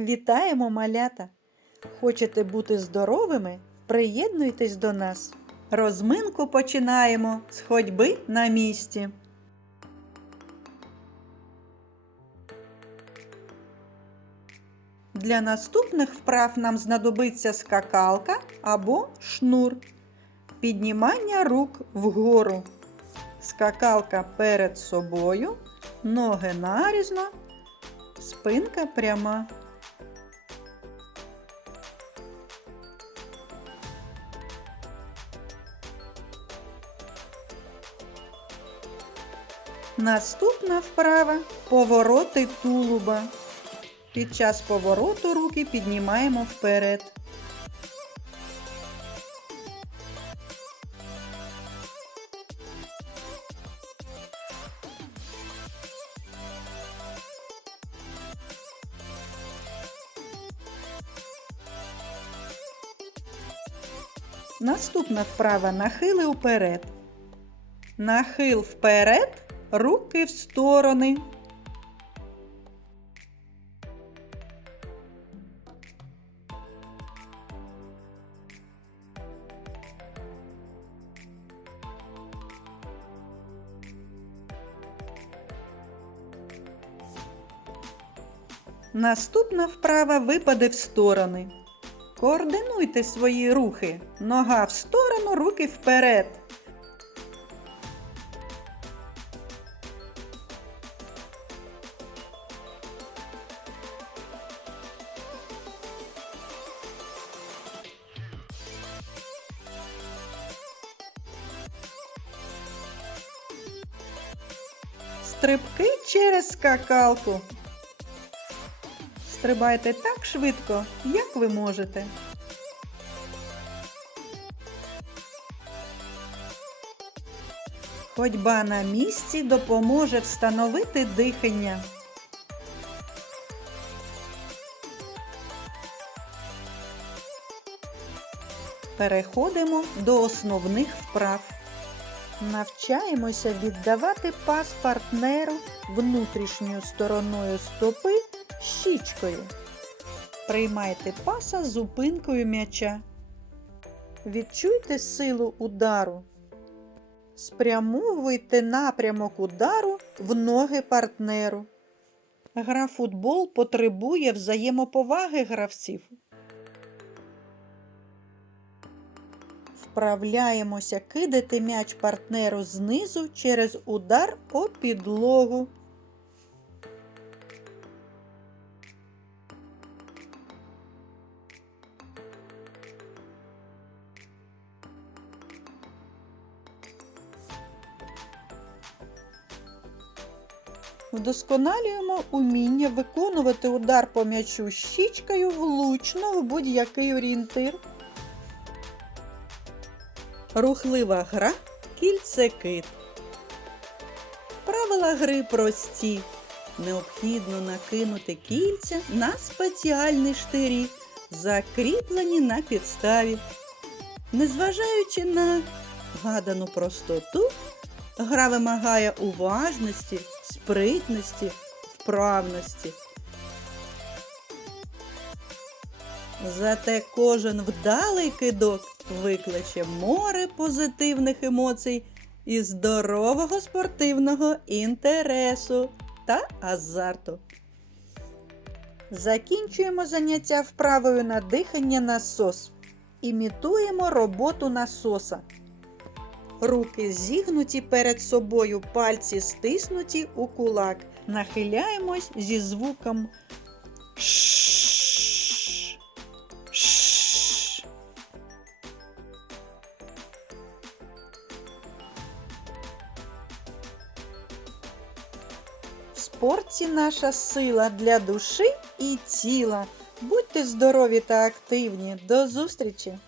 Вітаємо, малята! Хочете бути здоровими? Приєднуйтесь до нас. Розминку починаємо з ходьби на місці. Для наступних вправ нам знадобиться скакалка або шнур. Піднімання рук вгору. Скакалка перед собою, ноги нарізно, спинка пряма. Наступна вправа повороти тулуба. Під час повороту руки піднімаємо вперед. Наступна вправа нахили вперед. Нахил вперед, руки в сторони. Наступна вправа випаде в сторони. Координуйте свої рухи. Нога в сторону, руки вперед. Стрибки через скакалку. Стрибайте так швидко, як ви можете. Ходьба на місці допоможе встановити дихання. Переходимо до основних вправ. Навчаємося віддавати пас партнеру внутрішньою стороною стопи щічкою. Приймайте паса зупинкою м'яча. Відчуйте силу удару. Спрямовуйте напрямок удару в ноги партнеру. Гра футбол потребує взаємоповаги гравців. Вправляємося кидати м'яч партнеру знизу через удар о підлогу. Вдосконалюємо уміння виконувати удар по м'ячу щічкою влучно в будь-який орієнтир. Рухлива гра кільцекит. Правила гри прості. Необхідно накинути кільця на спеціальні штирі, закріплені на підставі. Незважаючи на гадану простоту, гра вимагає уважності, спритності, вправності. Зате кожен вдалий кидок викличе море позитивних емоцій і здорового спортивного інтересу та азарту. Закінчуємо заняття вправою на дихання насос. Імітуємо роботу насоса. Руки зігнуті перед собою, пальці стиснуті у кулак. Нахиляємось зі звуком «шшш». Спорті наша сила для душі і тіла. Будьте здорові та активні. До зустрічі!